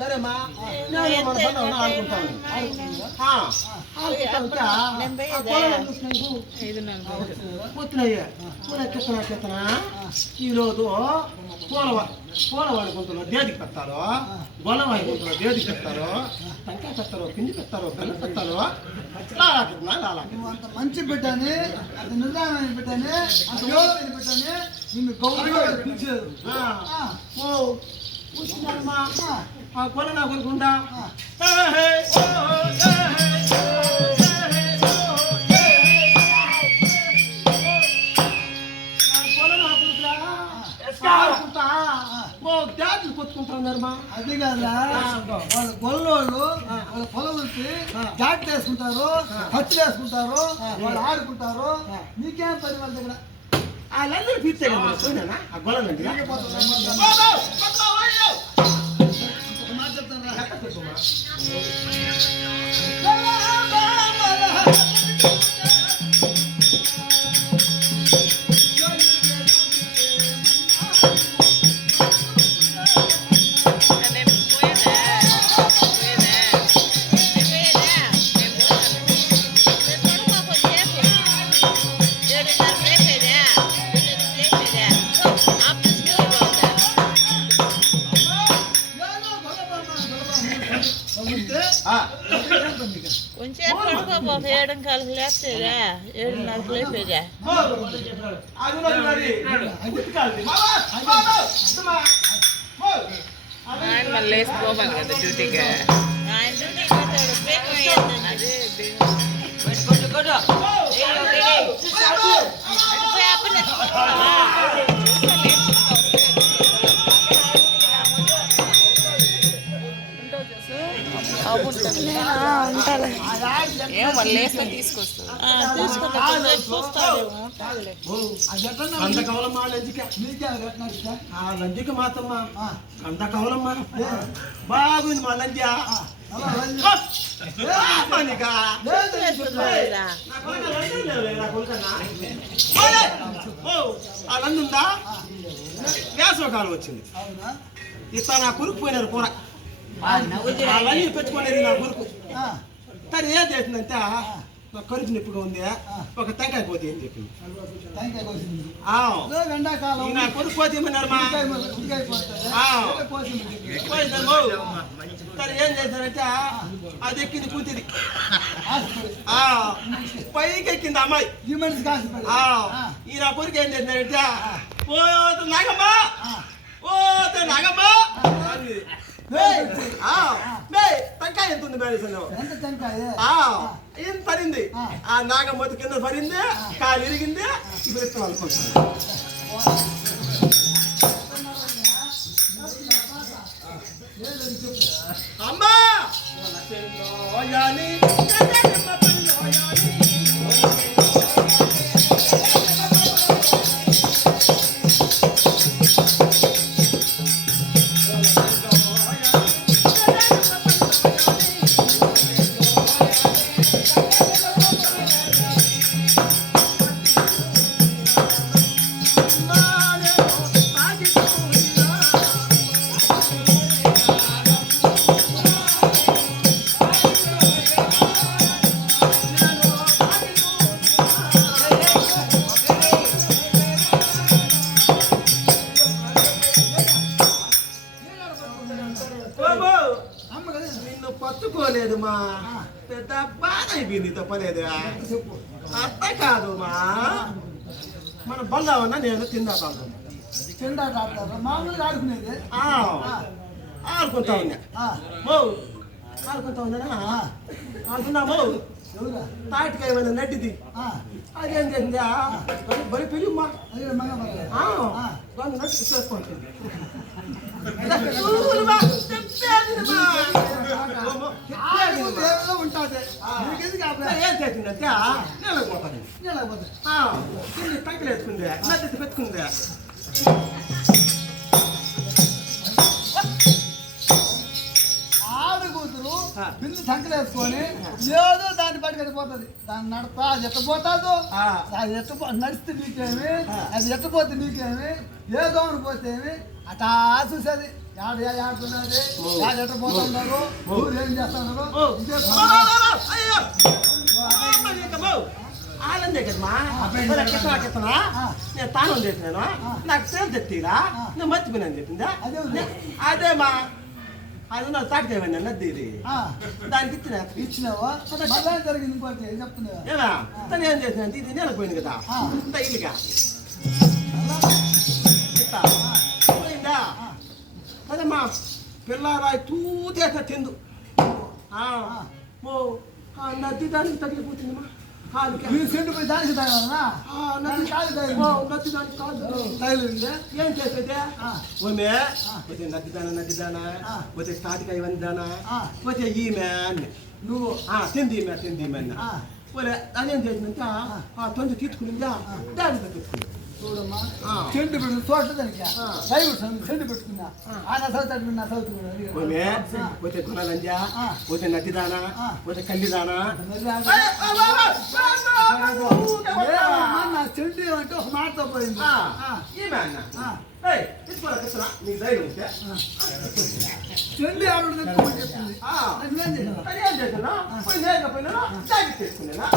సరేమ్మా నేను మన పనులు ఆడుకుంటాను ఈరోజు పూలవాడి గుంతలో దేదికి పెడతారు గొల్లవాడి గుంతలో దేదికి పెడతారు టంకాయ పెడతారు పిండి పెడతారు బెల్లం పెడతారు అంత మంచి బిడ్డని అంత నిదానమైన బిడ్డని అంత యోగమైన బిడ్డని నిన్ను గౌరవంగా పిలిచారు వచ్చినారమ్మా ఆ కొల నా కొనుక్కుంటా కొట్టుకుంటున్నారమ్మా అది కదా వాళ్ళ గొల్లోళ్ళు వాళ్ళ పొలం వచ్చి జాకెట్ వేసుకుంటారు ఖర్చులు వేసుకుంటారు వాళ్ళు ఆడుకుంటారు మీకేం పని వాళ్ళ దగ్గర వాళ్ళందరూ పిలిస్తే ఆ గొల్లండి కొంచెం పడుకోపోక 7:15 లేపుతారా 7:30 లేపేదా ఆయన మళ్ళీ వేసుకోవాలి కదా డ్యూటీకి ఆయన డ్యూటీకి పోతాడు బేగం అదే ఏం వాళ్ళు లేస్తే తీసుకొస్తారు అంత కవలమ్మా లంజికి మాతమ్మా అంత కవలమ్మా బాగుంది మా లంజ ఆ లంజ ఉందా వేసవకాలం వచ్చింది ఇట్లా నా కొరుకు పోయినారు కూర లంజ పెట్టుకునేది నా కొరుకు తను ఏం చేసిందంటే నాకు కరుపు నొప్పిగా ఉంది ఒక టెంకాయ పోతే ఏం చెప్పింది నా కొడుకు పోతేమన్నారు మా తను ఏం చేశారంటే అది ఎక్కింది కూతుది పైకి ఎక్కింది అమ్మాయి ఈ నా కొడుకు ఏం చేశారంటే ఓ నాగమ్మా ఓ నాగమ్మా టెంకాయ ఎంత ఉంది ఏం పడింది ఆ నాగమ్మతి కింద పడింది కాలు ఇరిగింది ఇప్పుడు ఇస్తాం అనుకుంటున్నాను అమ్మా నిన్ను పట్టుకోలేదు మా పెద్ద బాధ అయిపోయింది తప్పలేదు అర్థం కాదు మా మన బందావన్నా నేను మామూలుగా ఆడుకునేది ఆడుకుంటా ఉన్నా ఆడుకుంటా ఉన్నానా ఆడుకున్నాము తాటికాయ ఏమైనా నడ్డిది అదేం చేసింది బలి పిల్లమ్మా నడ్డి చేసుకుంటుంది ఏం చేసిందంటే నెలపోతుంది టంకలు వేసుకుంది నడ్డి పెట్టుకుంది ఆడకూతురు బిందు సంకలు వేసుకొని ఏదో దాన్ని పట్టుకెళ్ళిపోతుంది దాన్ని నడతా అది ఎట్టపోతాదో అది నడిస్తే నీకేమి అది ఎట్టపోతే నీకేమి ఏదో అని పోతేమి అటా చూసేది ఆడుతున్నది ఎట్ట పోతున్నారు ఊరు ఏం చేస్తున్నారు ఆనందే కదమ్మా కిత్తనా నేను తాను చేసినాను నాకు సేల్ తెత్తీరా నేను మర్చిపోయినాను చెప్పిందా అదేమా అది నాకు తాటిదేవండి నద్ది ఇది దానికి ఇచ్చినావా జరిగింది ఇంకోటి చెప్తున్నావా ఏనా తను ఏం చేసిన ఇది నేను పోయింది కదా ఇల్లుగా పోయిందా అదేమ్మా పిల్లరాయి తూచేసిన తిందు నద్ది దానికి తగిలిపోతుందమ్మా సెంటు పోయి దానికి తాగాలనా నచ్చి దానికి కాదు ఏం చేసేదే ఓమే పోతే నద్దిదానా పోతే తాటికాయ ఇవన్నీ పోతే ఈమె అన్ని నువ్వు తింది అన్న పోలే అదేం చేసిందంటే తొంది తీసుకునిందా దానికి తీసుకుని చూడమ్మా చెండు పెట్టు తోట దానికి చెండు పెట్టుకున్నా ఆయన చదువుతాడు ఓమే పోతే గుణలంజా పోతే నద్దిదానా పోతే కల్లిదానా నా చెండు ఏమంటే ఒక మాటతో పోయింది ఈమె అన్న నీకు ధైర్యం ఉంటే చెండు ఆవిడ చెప్తుంది ఏం చేస్తున్నా పోయి నేర్కపోయినా దానికి తీసుకునేనా